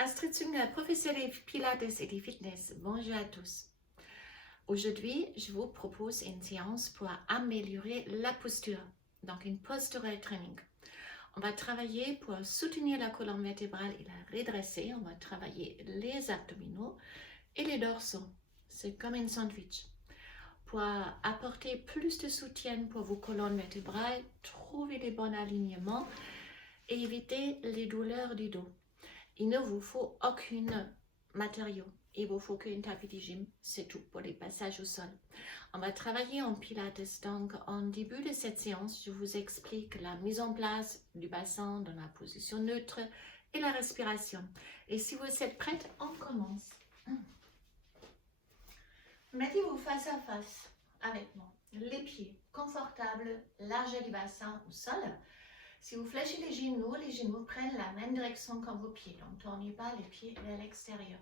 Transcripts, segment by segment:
Astrid Zünger, professeure de Pilates et de fitness. Bonjour à tous. Aujourd'hui, je vous propose une séance pour améliorer la posture, donc une postural training. On va travailler pour soutenir la colonne vertébrale et la redresser. On va travailler les abdominaux et les dorsaux. C'est comme un sandwich. Pour apporter plus de soutien pour vos colonnes vertébrales, trouver les bons alignements et éviter les douleurs du dos. Il ne vous faut aucun matériau. Il vous faut qu'un tapis de gym, c'est tout pour les passages au sol. On va travailler en pilates. Donc, en début de cette séance, je vous explique la mise en place du bassin dans la position neutre et la respiration. Et si vous êtes prête, on commence. Mettez-vous face à face avec moi. Les pieds confortables, largeur du bassin au sol. Si vous fléchez les genoux prennent la même direction que vos pieds. Donc, tournez pas les pieds vers l'extérieur.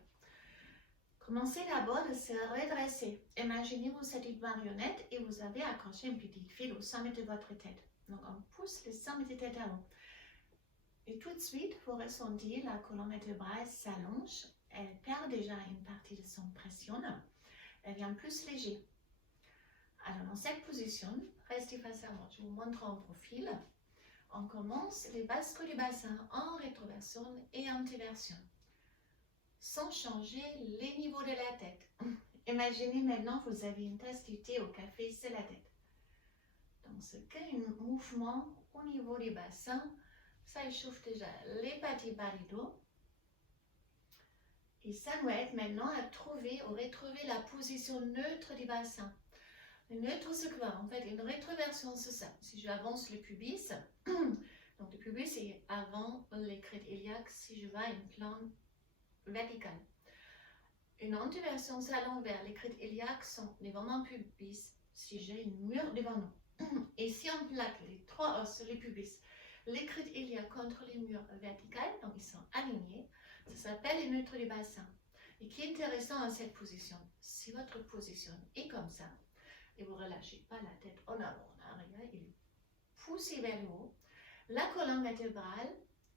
Commencez d'abord de se redresser. Imaginez-vous êtes une marionnette et vous avez accroché un petit fil au sommet de votre tête. Donc, on pousse le sommet de tête à haut. Et tout de suite, vous ressentez la colonne vertébrale s'allonge. Elle perd déjà une partie de son pression. Elle devient plus léger. Alors, dans cette position, restez face à moi. Je vous montre en profil. On commence les basques du bassin en rétroversion et antéversion, sans changer les niveaux de la tête. Imaginez maintenant vous avez une tasse de thé au café, c'est la tête. Donc ce qu'est un mouvement au niveau du bassin, ça échauffe déjà les parties bas du dos. Et ça doit être maintenant à trouver ou retrouver la position neutre du bassin. Le neutre, c'est quoi? En fait, une rétroversion, c'est ça. Si j'avance le pubis, donc le pubis est avant les crêtes iliaques, si je vais à une plane verticale. Une antéversion, c'est à l'envers. Les crêtes iliaques sont devant mon pubis, si j'ai une mur devant nous. Et si on plaque les trois os, les pubis, les crêtes iliaques contre les murs verticales, donc ils sont alignés, ça s'appelle le neutre du bassin. Et qui est intéressant dans cette position, si votre position est comme ça, et vous ne relâchez pas la tête en avant, en arrière, il est poussé vers le haut. La colonne vertébrale,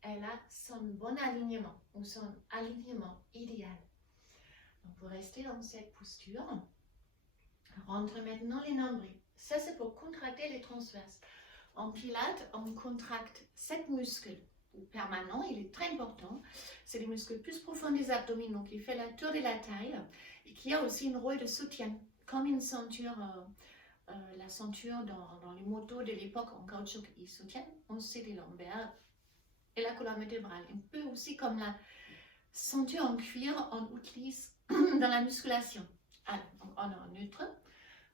elle a son bon alignement, ou son alignement idéal. Donc, vous restez dans cette posture. Rentrez maintenant les nombrils. Ça, c'est pour contracter les transverses. En pilates, on contracte 7 muscles permanents, il est très important. C'est les muscles plus profonds des abdominaux qui fait la tour de la taille et qui a aussi un rôle de soutien, comme une ceinture, la ceinture dans les motos de l'époque en caoutchouc, ils soutiennent aussi les lombaires et la colonne vertébrale. Un peu aussi comme la ceinture en cuir, on utilise dans la musculation. Alors, on est en neutre,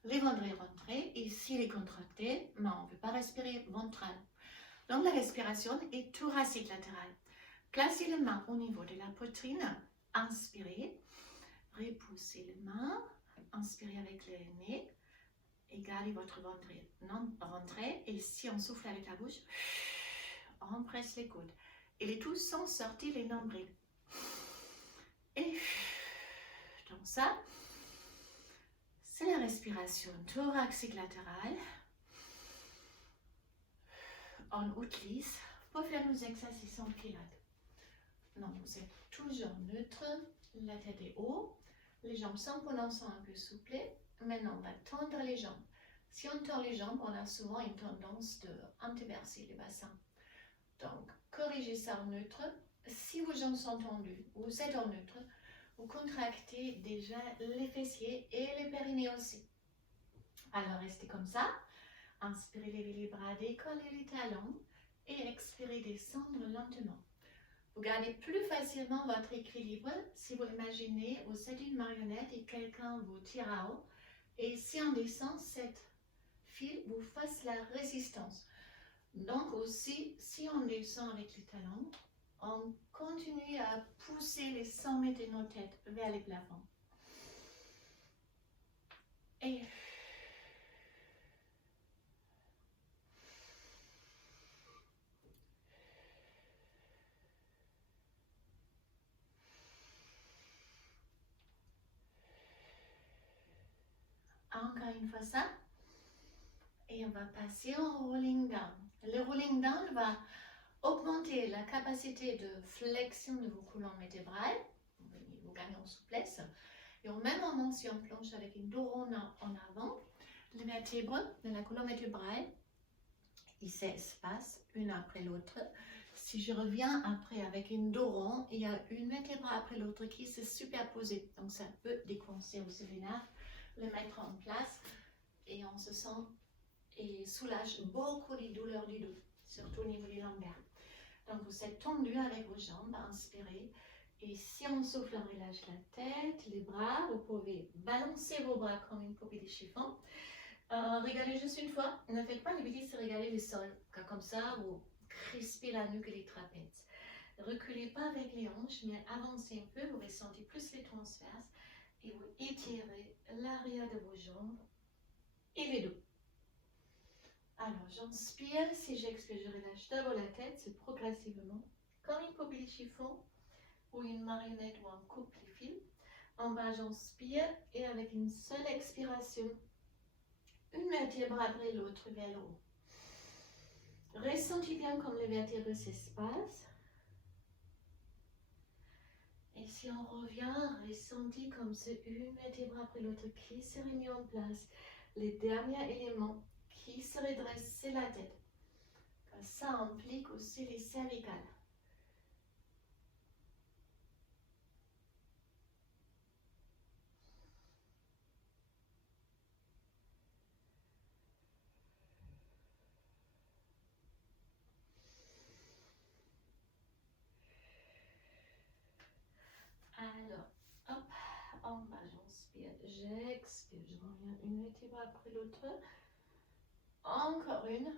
les ventres rentrés, et s'il est contracté, mais on ne peut pas respirer ventral. Donc la respiration est thoracique latérale. Placez les mains au niveau de la poitrine, inspirez, repoussez les mains, inspirez avec le nez, et gardez votre ventre rentré, et si on souffle avec la bouche, on presse les coudes. Et les tout sans sortir les nombrils. Et donc ça, c'est la respiration thoracique latérale. On utilise pour faire nos exercices en pilates. Donc vous êtes toujours neutre, la tête est haute, les jambes sans pendant sont un peu souples. Maintenant on va tendre les jambes. Si on tend les jambes, on a souvent une tendance de antéverser le bassin. Donc corrigez ça en neutre. Si vos jambes sont tendues, vous êtes en neutre, vous contractez déjà les fessiers et les périnées aussi. Alors restez comme ça. Inspirez, levez les bras, décollez les talons et expirez, descendre lentement. Vous gardez plus facilement votre équilibre si vous imaginez vous êtes une marionnette et quelqu'un vous tire à haut. Et si on descend, cette fil vous fasse la résistance. Donc aussi, si on descend avec les talons, on continue à pousser les sommets de nos têtes vers les plafonds. Et encore une fois ça. Et on va passer en rolling down. Le rolling down va augmenter la capacité de flexion de vos colonnes vertébrales, vous gagnez en souplesse, et en même moment, si on plonge avec une dos rond en avant, les vertèbres de la colonne vertébrale, ils s'espacent une après l'autre. Si je reviens après avec une dos rond, il y a une vertèbre après l'autre qui se superpose. Donc ça peut décoincer aussi les nerfs, le mettre en place et on se sent et soulage beaucoup les douleurs du dos, surtout au niveau du lombaire. Donc vous êtes tendu avec vos jambes, inspirez. Et si on souffle, on relâche la tête, les bras. Vous pouvez balancer vos bras comme une poupée de chiffon. Regardez juste une fois. Ne faites pas les bêtises de regarder le sol. Car comme ça, vous crispez la nuque et les trapèzes. Reculez pas avec les hanches, mais avancez un peu. Vous ressentez plus les transverses. Et vous étirez l'arrière de vos jambes et les dos. Alors, j'inspire. Si j'expire, je relâche d'abord la tête. C'est progressivement. Comme une poupée de chiffon ou une marionnette où on coupe les fils. En bas, j'inspire et avec une seule expiration, une vertèbre après l'autre vers le haut. Ressentez bien comme les vertèbres s'espacent. Et si on revient, ressentez comme c'est une vertèbre après l'autre qui se remet en place. Les derniers éléments qui se redressent, c'est la tête. Ça implique aussi les cervicales. Alors, hop, en bas, j'inspire, j'expire, je reviens une vertèbre après l'autre. Encore une.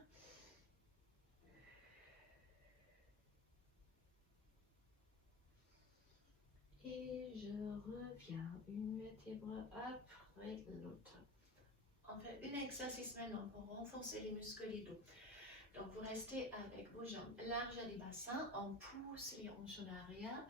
Et je reviens une vertèbre après l'autre. On fait un exercice maintenant pour renforcer les muscles du dos. Donc vous restez avec vos jambes larges du bassin, on pousse les hanches en arrière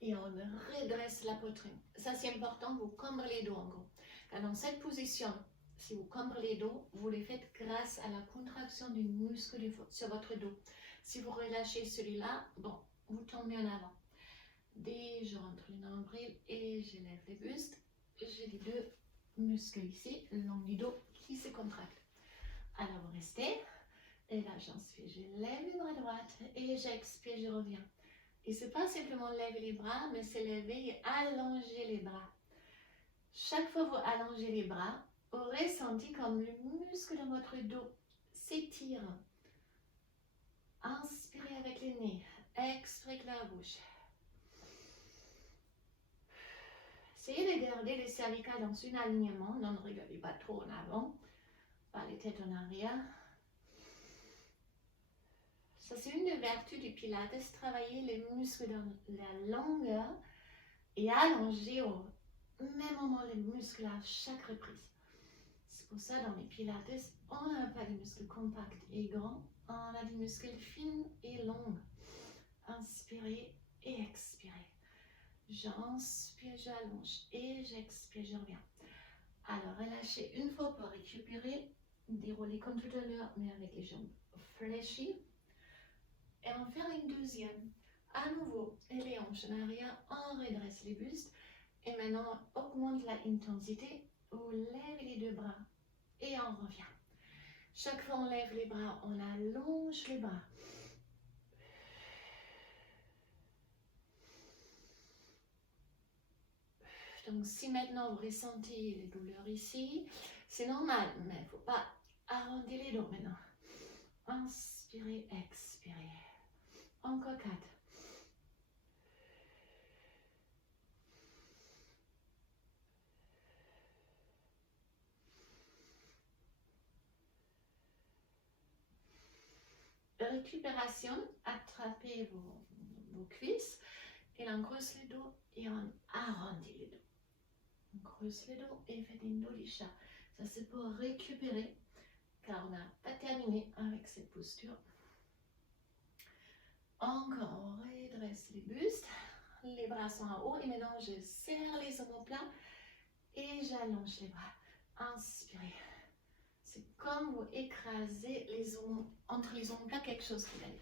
et on redresse la poitrine. Ça c'est important, vous cambrez les dos en gros. Car dans cette position, si vous cambrez les dos, vous les faites grâce à la contraction du muscle sur votre dos. Si vous relâchez celui-là, bon, vous tombez en avant. Dès je rentre le nombril et je lève le buste, j'ai les deux muscles ici, le long du dos, qui se contractent. Alors vous restez, et là j'inspire, je lève les bras droits et j'expire, je reviens. Et c'est pas simplement lever les bras, mais c'est lever et allonger les bras. Chaque fois que vous allongez les bras, vous ressentez comme le muscle de votre dos s'étire. Inspirez avec le nez, expirez avec la bouche. Essayez de garder les cervicales dans un alignement, ne regardez pas trop en avant, pas les têtes en arrière. Ça c'est une des vertus du Pilates, travailler les muscles dans la longueur et allonger au même moment les muscles à chaque reprise. C'est pour ça dans les Pilates, on n'a pas des muscles compacts et grands, on a des muscles fins et longs. Inspirez et expirez. J'inspire, j'allonge et j'expire, je reviens. Alors relâchez une fois pour récupérer, dérouler comme tout à l'heure, mais avec les jambes fléchies. Et on fait une deuxième. À nouveau, et les hanches en arrière, on redresse les bustes. Et maintenant, on augmente la intensité. On lève les deux bras et on revient. Chaque fois on lève les bras, on allonge les bras. Donc si maintenant vous ressentez les douleurs ici, c'est normal, mais il ne faut pas arrondir les dos maintenant. Inspirez, expirez. Encore 4. Récupération, attrapez vos cuisses et on creuse le dos et on arrondit le dos. On creuse le dos et faites une dos du chat. Ça c'est pour récupérer car on n'a pas terminé avec cette posture. Encore, on redresse les bustes, les bras sont en haut et maintenant je serre les omoplates et j'allonge les bras. Inspirez. C'est comme vous écrasez les entre les omoplates quelque chose qui gagne.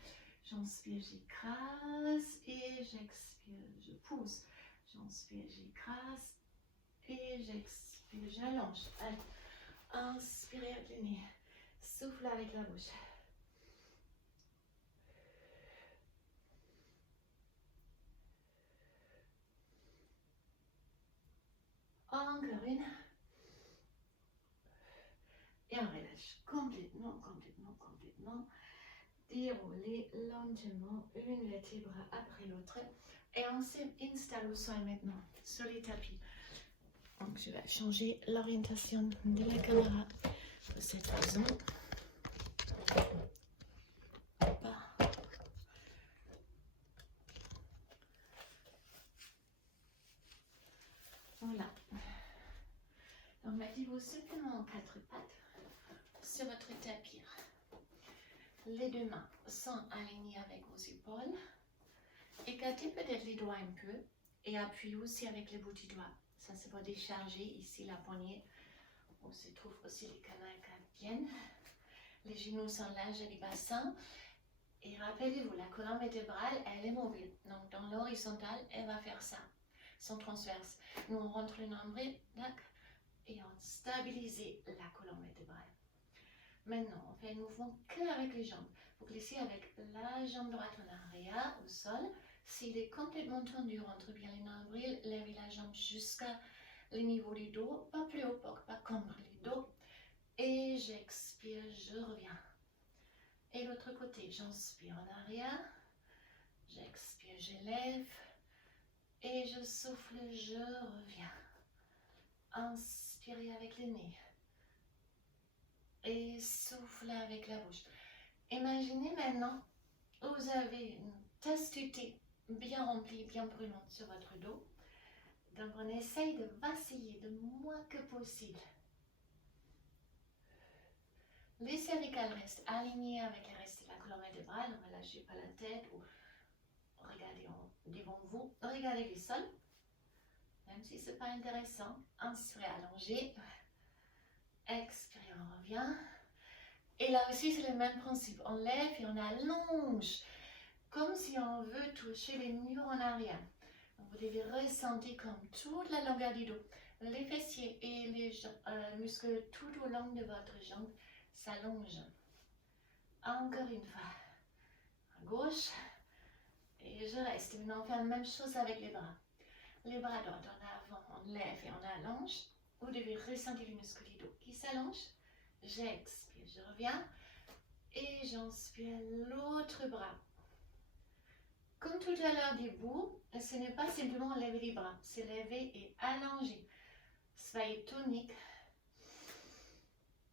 J'inspire, j'écrase et j'expire, je pousse. J'inspire, j'écrase et j'expire, j'allonge. Allez, inspirez avec le nez, soufflez avec la bouche. Encore une. Et on relâche complètement, complètement, complètement. Déroulez lentement une vertèbre après l'autre. Et on s'installe au sol maintenant, sur les tapis. Donc je vais changer l'orientation de la caméra pour cette raison. Voilà. Donc mettez-vous simplement en quatre pattes sur votre tapis. Les deux mains sont alignées avec vos épaules. Écartez peut-être les doigts un peu et appuyez aussi avec les bouts du doigt. Ça, c'est pour décharger ici la poignée où se trouvent aussi les canaux carpiennes. Les genoux sont larges du bassin. Et rappelez-vous, la colonne vertébrale, elle est mobile. Donc, dans l'horizontale, elle va faire ça, son transverse. Nous, on rentre le nombril, et on stabilise la colonne vertébrale. Maintenant, on fait un mouvement que avec les jambes. Vous glissez avec la jambe droite en arrière au sol. S'il est complètement tendu, rentre bien le nombril, levez la jambe jusqu'à le niveau du dos, pas plus haut, pas comme le dos. Et j'expire, je reviens. Et l'autre côté, j'inspire en arrière, j'expire, je lève, et je souffle, je reviens. Inspirez avec le nez, et soufflez avec la bouche. Imaginez maintenant, vous avez une tasse de thé bien remplie, bien brûlante sur votre dos. Donc on essaye de vaciller le moins que possible. Les cervicales restent alignées avec le reste de la colonne vertébrale, ne relâchez pas la tête ou regardez devant vous, regardez le sol, même si ce n'est pas intéressant. Inspirez, allongez, expirez, on revient. Et là aussi, c'est le même principe, on lève et on allonge, comme si on veut toucher les murs en arrière. Donc, vous devez ressentir comme toute la longueur du dos, les fessiers et les muscles tout au long de votre jambe s'allongent. Encore une fois, à gauche, et je reste. Maintenant, on fait la même chose avec les bras. Les bras droits en avant, on lève et on allonge. Vous devez ressentir les muscles du dos qui s'allongent. J'expire, je reviens. Et j'inspire l'autre bras. Comme tout à l'heure debout, ce n'est pas simplement lever les bras, c'est lever et allonger. Soyez tonique.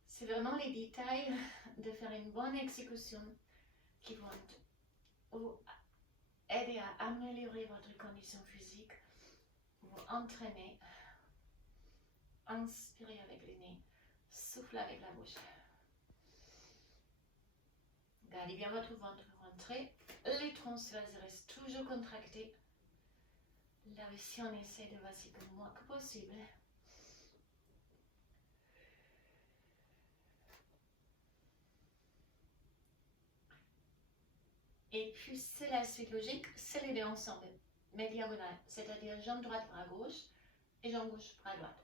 C'est vraiment les détails de faire une bonne exécution qui vont vous aider à améliorer votre condition physique, vous entraîner. Inspirez avec le nez, soufflez avec la bouche. Gardez bien votre ventre rentré, les transverses restent toujours contractés. Là aussi, on essaie de vaciller le moins que possible. Et puis, c'est la suite logique, c'est les deux ensemble, mais diagonales, c'est-à-dire jambe droite, bras gauche, et jambe gauche, bras droite.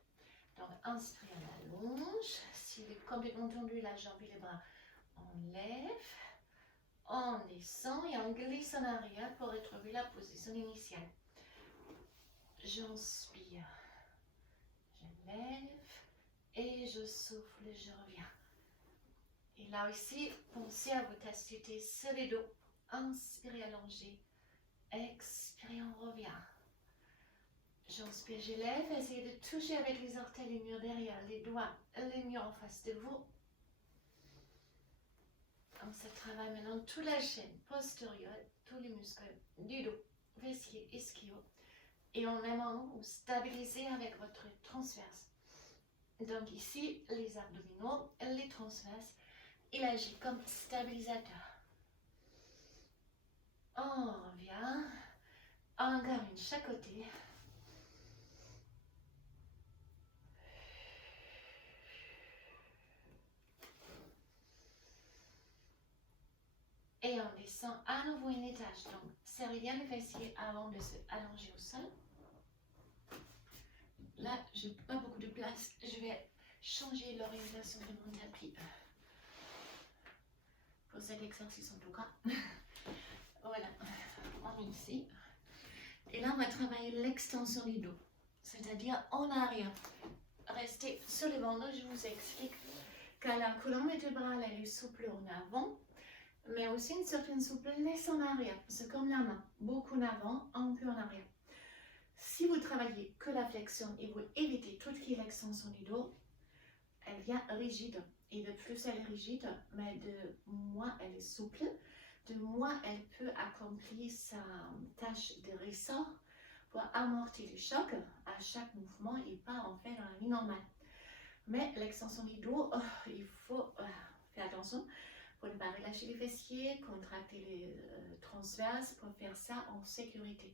Donc, inspirez, on allonge. S'il est complètement tendu, la jambe et les bras, on lève, on descend et on glisse en arrière pour retrouver la position initiale. J'inspire, je lève et je souffle, je reviens. Et là aussi, pensez à vous tester sur les dos. Inspirez, allongez. Expirez, on revient. J'inspire, je lève. Essayez de toucher avec les orteils les murs derrière, les doigts, les murs en face de vous. On se travaille maintenant toute la chaîne postérieure, tous les muscles du dos, fessiers, ischio. Et en même temps, vous stabilisez avec votre transverse. Donc ici, les abdominaux, les transverses, il agit comme stabilisateur. On revient. Encore une chaque côté. Et on descend à nouveau une étage. Donc, serrez bien les fessiers avant de se allonger au sol. Là, je n'ai pas beaucoup de place. Je vais changer l'orientation de mon tapis. Pour cet exercice en tout cas. Voilà, on est ici. Et là, on va travailler l'extension du dos. C'est-à-dire en arrière. Restez sur le ventre, je vous explique que la colonne vertébrale, elle est souple en avant, mais aussi une certaine souplesse en arrière. C'est comme la main, beaucoup en avant, un peu en arrière. Si vous travaillez que la flexion et vous évitez tout ce qui est l'extension du dos, elle vient rigide. Et de plus elle est rigide, mais de moins elle est souple, de moins elle peut accomplir sa tâche de ressort pour amortir le choc à chaque mouvement et pas en fait dans la ligne normale. Mais l'extension du dos, il faut faire attention pour ne pas relâcher les fessiers, contracter les transverses pour faire ça en sécurité.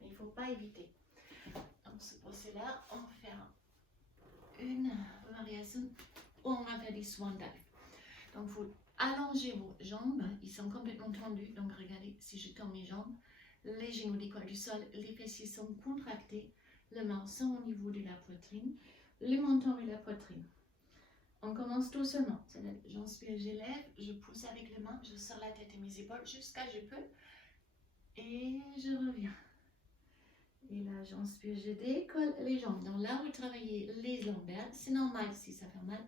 Mais il ne faut pas éviter. Donc pour cela, on va faire une variation où on va faire des swan dive. Donc vous allongez vos jambes, ils sont complètement tendus. Donc regardez, si je tends mes jambes, les genoux décollent du sol, les fessiers sont contractés, les mains sont au niveau de la poitrine, le menton et la poitrine. On commence doucement. J'inspire, j'élève, je pousse avec les mains, je sors la tête et mes épaules jusqu'à je peux. Et je reviens. Et là, j'inspire, je décolle les jambes. Donc là, vous travaillez les lombaires. C'est normal si ça fait mal.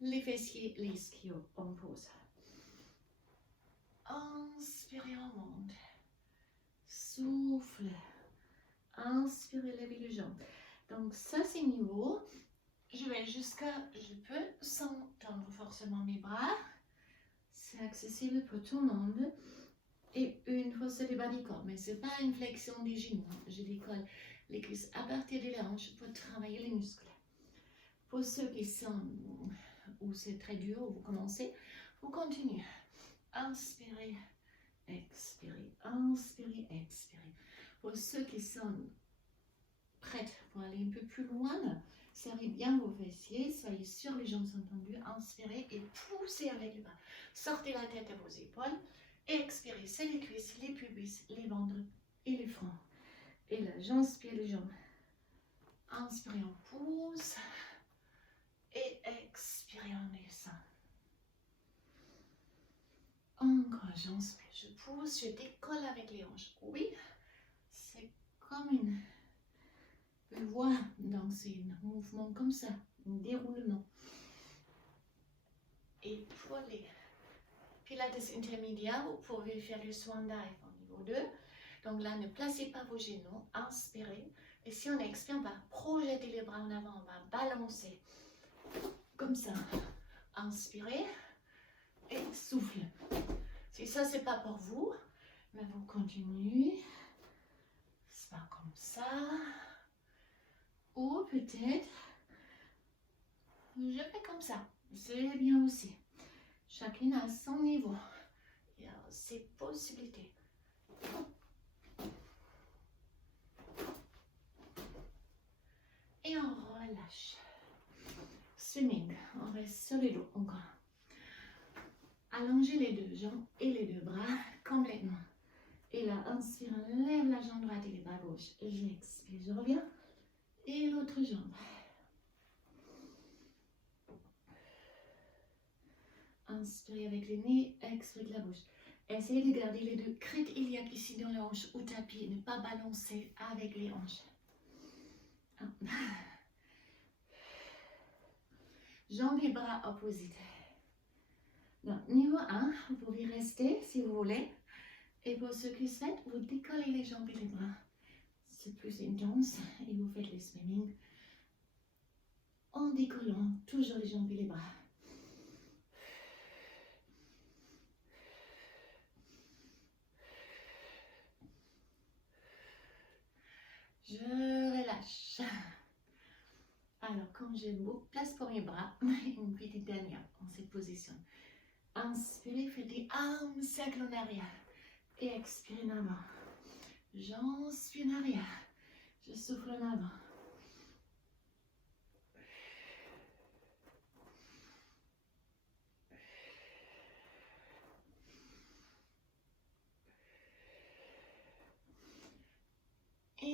Les fessiers, les ischios, on pose. Inspirez, on monte. Souffle. Inspirez, levez les jambes. Donc ça, c'est niveau. Je vais jusqu'à, je peux, sans tendre forcément mes bras. C'est accessible pour tout le monde. Et une fois, c'est le bas du corps. Mais ce n'est pas une flexion des genoux. Je décolle les cuisses à partir des hanches pour travailler les muscles. Pour ceux qui sont, où c'est très dur, où vous commencez, vous continuez. Inspirez, expirez, inspirez, expirez. Pour ceux qui sont prêts pour aller un peu plus loin, serrez bien vos fessiers, soyez sûrs les jambes sont tendues, inspirez et poussez avec les bras. Sortez la tête à vos épaules, expirez, c'est les cuisses, les pubis, les ventres et les fronts. Et là, j'inspire les jambes. Inspirez, on pousse et expirez, on descend. Encore, j'inspire, je pousse, je décolle avec les hanches. Oui, c'est comme une voie, donc c'est un mouvement comme ça, un déroulement. Et pour les pilates intermédiaires, vous pouvez faire le swan dive au niveau 2. Donc là, ne placez pas vos genoux, inspirez. Et si on expire, on va projeter les bras en avant, on va balancer. Comme ça. Inspirez et souffle. Si ça, c'est pas pour vous, mais vous continuez. C'est pas comme ça. Ou peut-être, je fais comme ça. C'est bien aussi. Chacune à son niveau. Il y a ses possibilités. Et on relâche. Swimming. On reste sur le dos encore. Allongez les deux jambes et les deux bras complètement. Et là, inspire, lève la jambe droite et les bras gauche. J'expire, je reviens. Et l'autre jambe. Inspirez avec les nez, expirez de la bouche. Essayez de garder les deux criques iliaques ici dans les hanches ou tapis. Ne pas balancer avec les hanches. Jambes et bras opposés. Donc, niveau 1, vous pouvez rester si vous voulez. Et pour ceux qui souhaitent, vous décollez les jambes et les bras. C'est plus intense et vous faites le swimming en décollant toujours les jambes et les bras. Je relâche. Alors, comme j'ai beaucoup de place pour mes bras, une petite dernière en cette position. Inspirez, faites des armes cercles en arrière. Et expirez en avant. J'inspire en arrière. Je souffle en avant.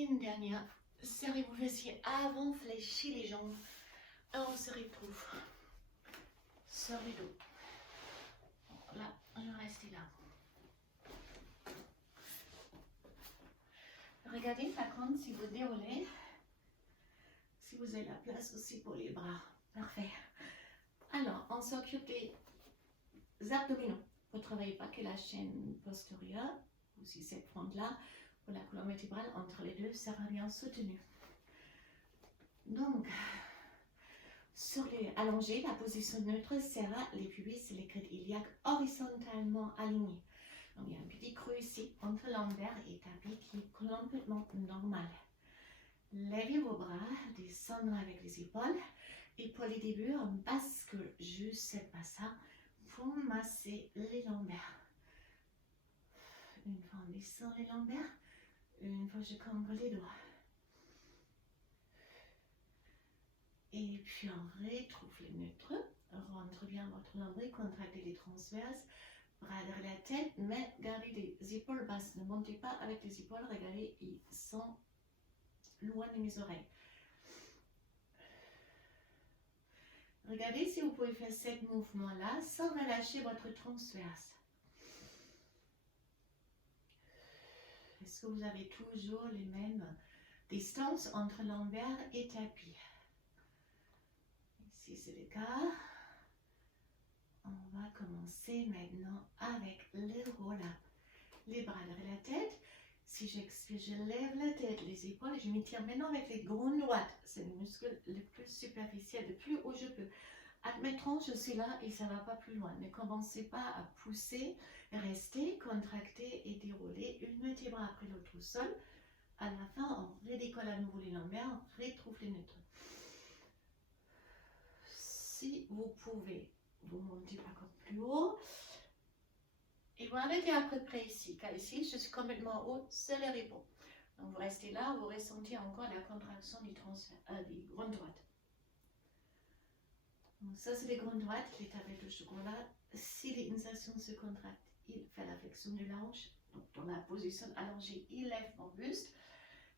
Une dernière. Serrez vos fessiers avant, fléchis les jambes. Et on se retrouve sur le dos. Là, je reste là. Regardez par contre si vous déroulez, si vous avez la place aussi pour les bras. Parfait. Alors, on s'occupe des abdominaux. Vous ne travaillez pas que la chaîne postérieure, aussi cette fente-là, pour la colonne vertébrale, entre les deux, sera bien soutenue. Donc, sur les allongés, la position neutre sera les pubis et les crêtes iliaques horizontalement alignés. Donc, il y a un petit creux ici entre lombaire et tapis qui est complètement normal. Levez vos bras, descendez avec les épaules. Et pour les débuts, on bascule juste cette passage pour masser les lombaires. Une fois on descend les lombaires, une fois je cambre les doigts. Et puis on retrouve les neutres. Rentre bien votre nombril, contractez les transverses, bras derrière la tête, mais gardez les épaules basses. Ne montez pas avec les épaules, regardez, ils sont loin de mes oreilles. Regardez si vous pouvez faire ce mouvement-là sans relâcher votre transverse. Est-ce que vous avez toujours les mêmes distances entre lombaire et tapis? Si c'est le cas, on va commencer maintenant avec le roll-up. Les bras derrière la tête. Si j'expire, je lève la tête, les épaules et je m'étire maintenant avec les genoux droites. C'est le muscle le plus superficiel, le plus haut je peux. Admettons, je suis là et ça ne va pas plus loin. Ne commencez pas à pousser, restez, contractez et déroulez une vertèbre après l'autre au sol. À la fin, on redécolle à nouveau les lombaires, on retrouve les neutres. Si vous pouvez, vous montez encore plus haut. Et vous arrêtez à peu près ici, car ici, je suis complètement haut, c'est le repos. Donc vous restez là, vous ressentez encore la contraction du grand droite. Donc ça, c'est les grandes droites, les tablettes de chocolat. Si les insertions se contractent, il fait la flexion de la hanche. Donc dans la position allongée, il lève mon buste.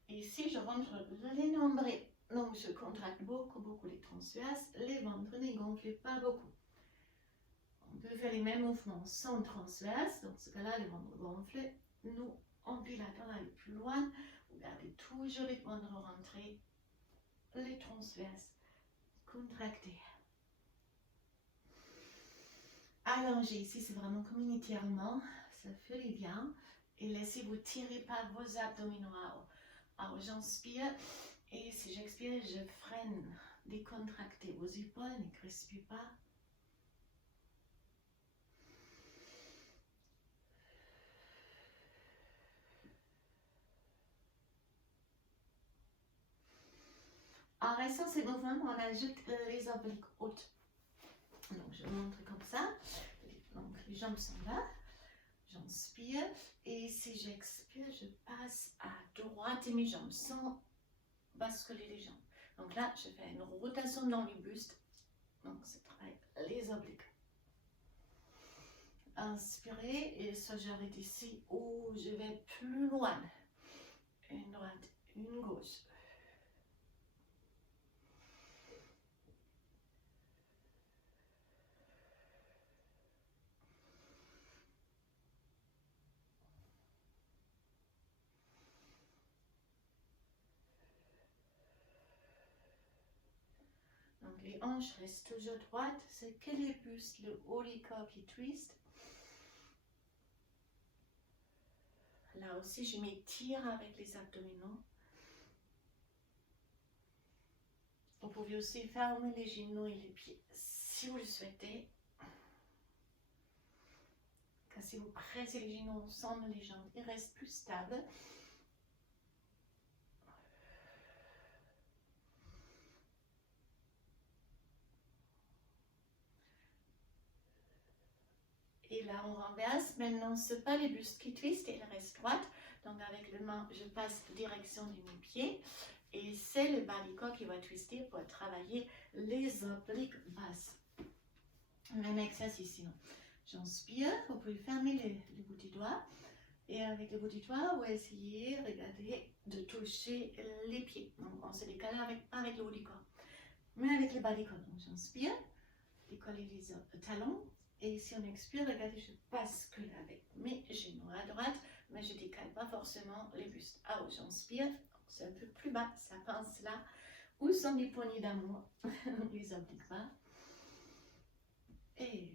Et si je rentre les nombrils, donc je contracte beaucoup les transverses, les ventres ne gonflent pas beaucoup. On peut faire les mêmes mouvements sans transverse, dans ce cas-là, les ventres gonflent. Nous, en pilates, on aller plus loin. Vous gardez toujours les ventres rentrés, les transverses contractés. Allongez ici, c'est vraiment comme un étirement, ça fait du bien. Et laissez-vous tirer par vos abdominaux à haut. Alors j'inspire et si j'expire, je freine. Décontractez vos épaules, ne crispez pas. En restant ces mouvements, on ajoute les obliques hautes. Donc je montre comme ça. Donc les jambes sont là. J'inspire et si j'expire, je passe à droite et mes jambes sans basculer les jambes. Donc là, je fais une rotation dans le buste. Donc c'est travail les obliques. Inspirez et ça j'arrête ici où je vais plus loin. Une droite, une gauche. Donc les hanches restent toujours droites, c'est que les bustes, le haut du corps qui twist. Là aussi, je m'étire avec les abdominaux. Vous pouvez aussi fermer les genoux et les pieds si vous le souhaitez. Car si vous pressez les genoux ensemble, les jambes ils restent plus stables. Et là, on renverse. Maintenant, ce n'est pas les bustes qui twistent, ils restent droites. Donc, avec le main, je passe direction de mes pieds. Et c'est le bas du corps qui va twister pour travailler les obliques basses. Même exercice ici. J'inspire, vous pouvez fermer les bouts du doigt. Et avec le bout du doigt, vous essayez, regardez, de toucher les pieds. Donc on se décale avec le haut du corps. Mais avec le bas du corps, donc j'inspire, décoller les talons. Et si on expire, regardez, je bascule avec mes genoux à droite, mais je ne décale pas forcément les bustes. Ah oui, j'inspire, c'est un peu plus bas, ça pince là. Où sont les poignées d'amour? Les obliques bas. Et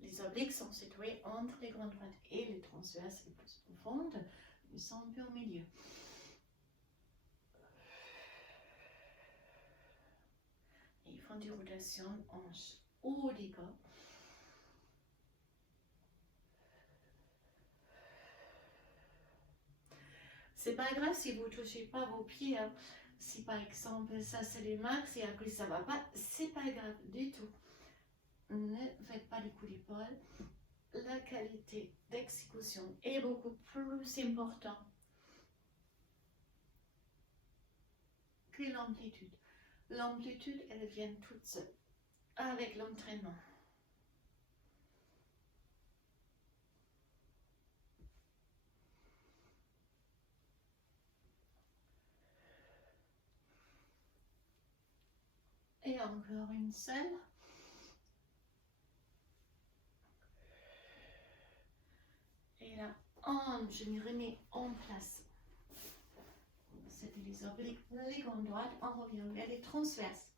les obliques sont situés entre les grandes droites et les transverses les plus profondes. Ils sont un peu au milieu. Et ils font des rotations hanches haut du corps. C'est pas grave si vous ne touchez pas vos pieds. Hein. Si par exemple ça c'est les marques et après ça va pas, c'est pas grave du tout. Ne faites pas les coups d'épaule. La qualité d'exécution est beaucoup plus importante que l'amplitude. L'amplitude, elle vient toute seule avec l'entraînement. Et encore une seule. Et là, je me remets en place. C'était les obliques, les grandes droites. On revient vers les transverses.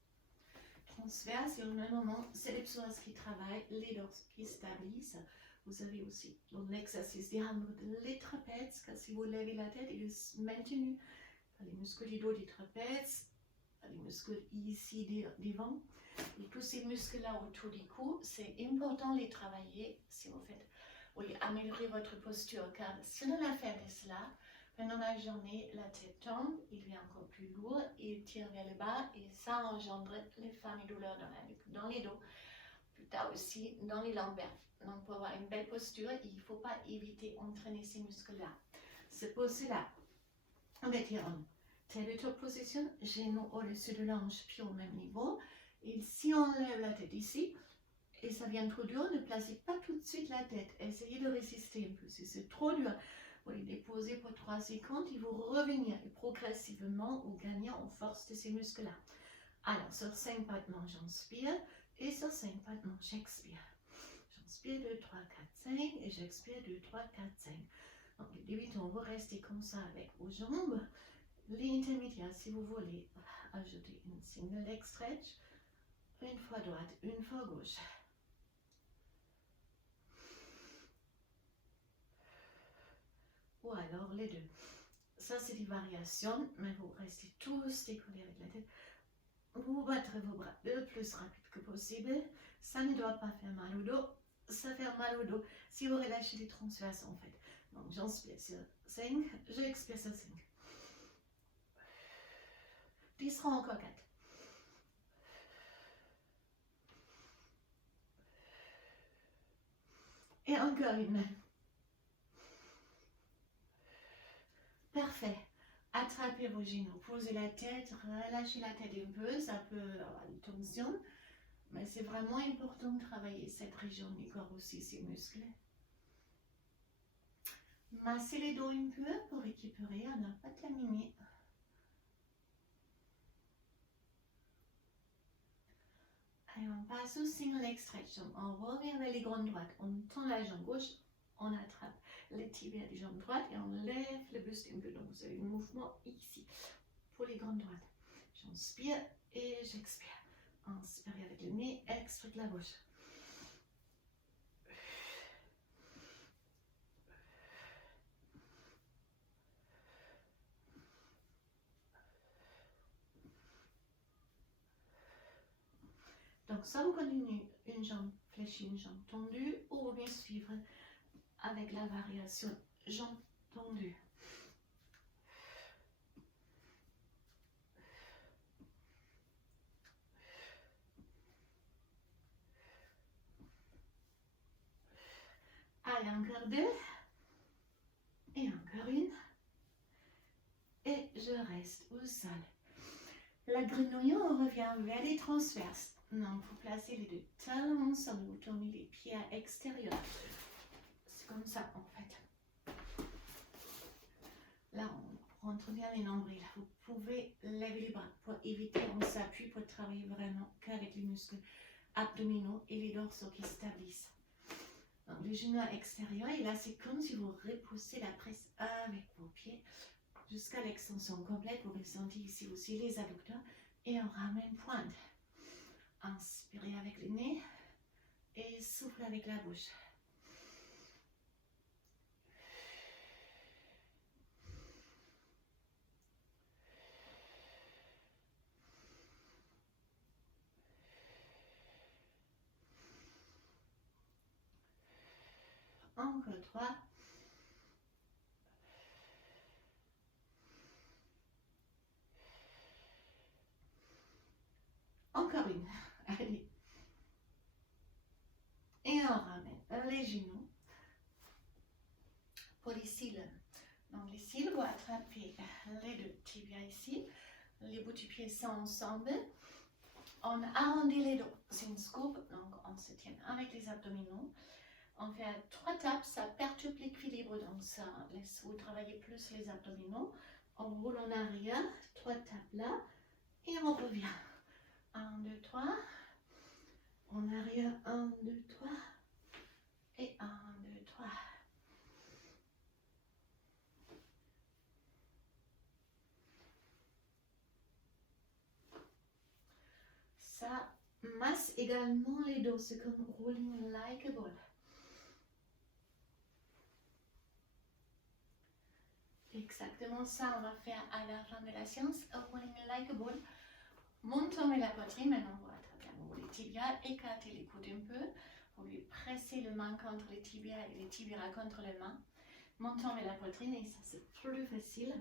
Transverses, et au même moment, c'est les psoas qui travaillent, les dorses qui stabilisent. Vous avez aussi dans l'exercice des hanches, les trapèzes, car si vous levez la tête, il est maintenu. Les muscles du dos du trapèze, les muscles ici devant. Et tous ces muscles-là autour du cou, c'est important de les travailler si vous faites. Oui, améliorer votre posture, car si on a fait de cela, pendant la journée, la tête tombe, il devient encore plus lourd, il tire vers le bas et ça engendre les fameux douleurs dans la nuque, dans les dos, plus tard aussi dans les lombaires. Donc pour avoir une belle posture, il ne faut pas éviter d'entraîner ces muscles-là. C'est pour cela, on étire en tabletop position, genoux au-dessus de l'ange, puis au même niveau. Et si on lève la tête ici, et ça vient trop dur, ne placez pas tout de suite la tête. Essayez de résister un peu. Si c'est trop dur, vous les déposez pour 3 secondes et vous revenez et progressivement vous gagnez en force de ces muscles-là. Alors, sur 5 battements, j'inspire et sur 5 battements, j'expire. J'inspire 2, 3, 4, 5 et j'expire 2, 3, 4, 5. Donc, les débutants, vous restez comme ça avec vos jambes. Les intermédiaires, si vous voulez, ajoutez une single leg stretch. Une fois droite, une fois gauche. Ou alors les deux. Ça, c'est des variations, mais vous restez tous décollés avec la tête. Vous battrez vos bras le plus rapide que possible. Ça ne doit pas faire mal au dos. Ça fait mal au dos si vous relâchez les transverses en fait. Donc, j'inspire sur 5, j'expire sur 5. 10 seront encore 4. Et encore une. Parfait. Attrapez vos genoux, posez la tête, relâchez la tête un peu, ça peut avoir une tension, mais c'est vraiment important de travailler cette région du corps aussi, ces muscles. Massez les dos un peu pour récupérer, on n'a pas terminé. Allez, on passe au single leg stretch, on revient vers les grandes droites, on tend la jambe gauche, on attrape les tibias des jambes droites et on lève le buste un peu. Donc vous avez un mouvement ici pour les grandes droites. J'inspire et j'expire. Inspirez avec le nez, expirez la bouche. Donc ça on continue, une jambe fléchie, une jambe tendue, ou bien suivre avec la variation jambe tendue. Allez, encore 2. Et encore une. Et je reste au sol. La grenouille, on revient vers les transverses. Donc, vous placez les deux talons ensemble, vous tournez les pieds à l'extérieur. comme ça en fait. Là, on rentre bien les nombrils. Vous pouvez lever les bras pour éviter, on s'appuie pour travailler vraiment qu'avec les muscles abdominaux et les dorsaux qui stabilisent. Donc, les genoux à l'extérieur, et là, c'est comme si vous repoussez la presse avec vos pieds jusqu'à l'extension complète. Vous ressentez ici aussi les adducteurs et on ramène pointe. Inspirez avec le nez et souffle avec la bouche. Encore 3. Encore une. Allez. Et on ramène les genoux pour les cils. Donc les cils, vous attrapez les deux tibias ici. Les bouts du pied sont ensemble. On arrondit les dos. C'est une scoop, donc on se tient avec les abdominaux. On fait 3 tapes, ça perturbe l'équilibre, donc ça laisse vous travailler plus les abdominaux. On roule en arrière, 3 tapes là, et on revient. 1, 2, 3. En arrière, 1, 2, 3. Et 1, 2, 3. Ça masse également les dos, c'est comme rolling like a ball. Exactement ça, on va faire à la fin de la séance, rolling like a ball. Montons la poitrine, maintenant on va attraper à nouveau les tibias, écartez les coudes un peu, vous lui pressez le main contre les tibias et les tibias contre les mains. Montons la poitrine et ça c'est plus facile.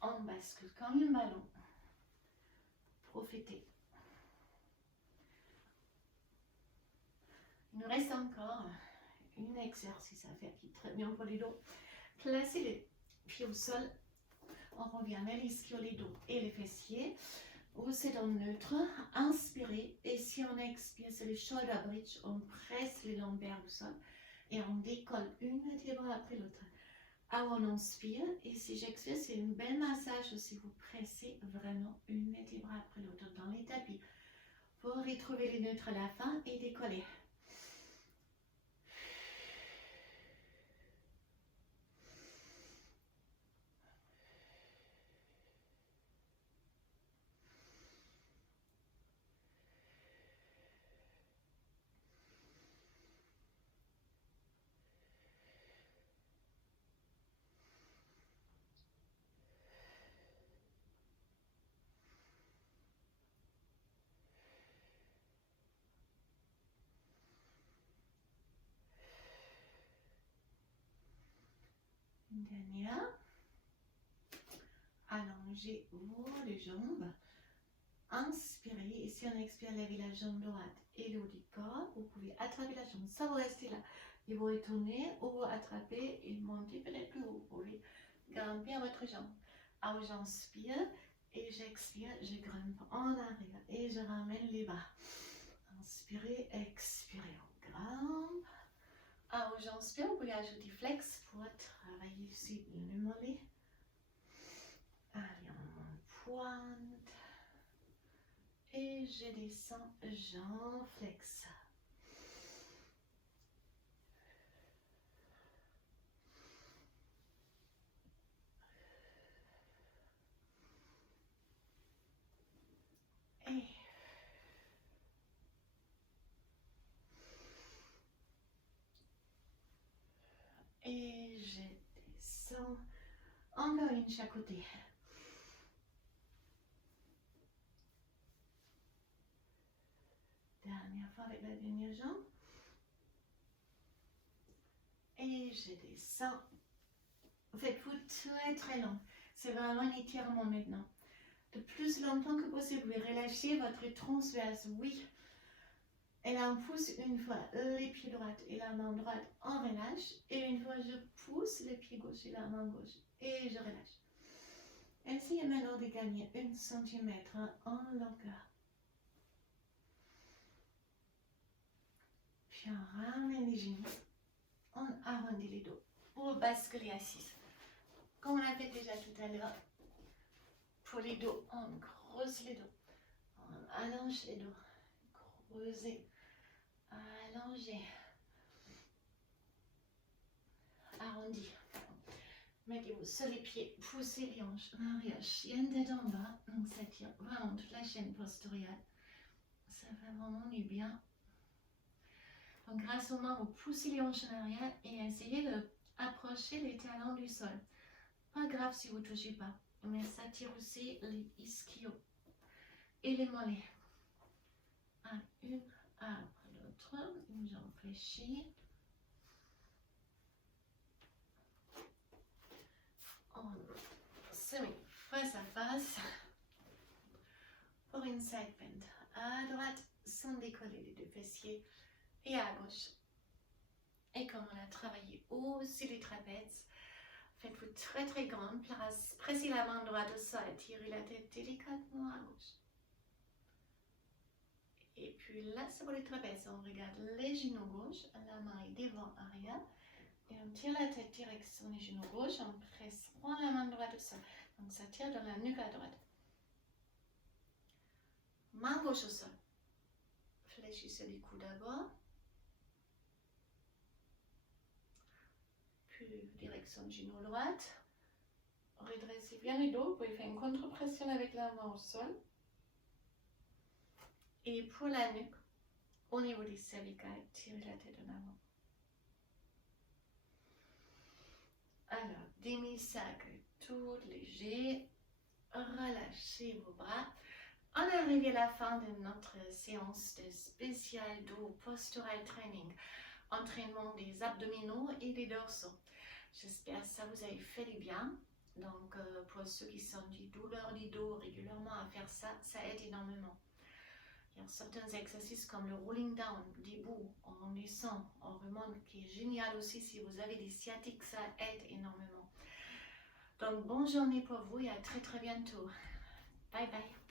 On bascule comme un ballon. Profitez. Il nous reste encore un exercice à faire qui est très bien pour les dos. Placez les pieds au sol. On revient vers l'ischio, les dos et les fessiers. Vous êtes en neutre. Inspirez. Et si on expire, c'est le shoulder bridge. On presse les lombaires au sol. Et on décolle une vertèbre après l'autre. Alors on inspire. Et si j'expire, c'est un bel massage aussi. Vous pressez vraiment une vertèbre après l'autre dans les tapis. Vous retrouvez les neutres à la fin et décoller. Une dernière. Allongez vos deux jambes. Inspirez. Et si on expire, levez la jambe droite et le haut du corps. Vous pouvez attraper la jambe. Ça, vous restez là. Et vous retournez ou vous attrapez et montez peut-être plus haut. Vous pouvez grimper bien votre jambe. Alors j'inspire et j'expire. Je grimpe en arrière et je ramène les bras. Inspirez, expirez. On grimpe. Alors j'inspire. Vous pouvez ajouter flex pour travailler ici le mollet. Allez, on pointe. Et je descends, j'en flex. Et je descends. Encore une chaque côté. Dernière fois avec la dernière jambe. Et je descends. Faites-vous très très long. C'est vraiment un étirement maintenant. Le plus longtemps que possible, vous relâchez votre transverse. Oui. Et là, on pousse une fois les pieds droits et la main droite, on relâche. Et une fois, je pousse les pieds gauche et la main gauche. Et je relâche. Essayez maintenant de gagner 1 cm en longueur. Puis on ramène les genoux. On arrondit les dos pour basculer assise. Comme on a fait déjà tout à l'heure, pour les dos, on creuse les dos. On allonge les dos. Creuser. Allonger. Arrondi. Mettez-vous sur les pieds, poussez les hanches en arrière, chienne tête en bas, donc ça tire vraiment toute la chaîne postérieur. Ça fait vraiment du bien. Donc grâce aux mains, vous poussez les hanches en arrière et essayez d'approcher les talons du sol. Pas grave si vous ne touchez pas, mais ça tire aussi les ischios et les mollets. Une après l'autre, une jambe fléchie. On se met face à face pour une side bend. À droite, sans décoller les deux fessiers, et à gauche. Et comme on a travaillé aussi les trapèzes, faites-vous très très grande place. Pressez la main droite au sol, tirez la tête délicatement à gauche. Et puis là, c'est pour les trapèzes. On regarde les genoux gauche, la main est devant, arrière. Et on tire la tête direction les genoux gauche, on prend la main droite au sol. Donc ça tire dans la nuque à droite. Main gauche au sol. Fléchissez les coudes d'abord. Puis direction genou droite. Redressez bien les dos. Vous pouvez faire une contre-pression avec la main au sol. Et pour la nuque, au niveau des cervicales, tirez la tête en avant. Alors, demi-cercle tout léger. Relâchez vos bras. On est arrivé à la fin de notre séance de spécial dos postural training, entraînement des abdominaux et des dorsaux. J'espère que ça vous a fait du bien. Donc, pour ceux qui sont des douleurs du dos régulièrement à faire ça, ça aide énormément. Il y a certains exercices comme le rolling down, debout, on descend, on remonte, qui est génial aussi si vous avez des sciatiques, ça aide énormément. Donc, bonne journée pour vous et à très très bientôt. Bye bye.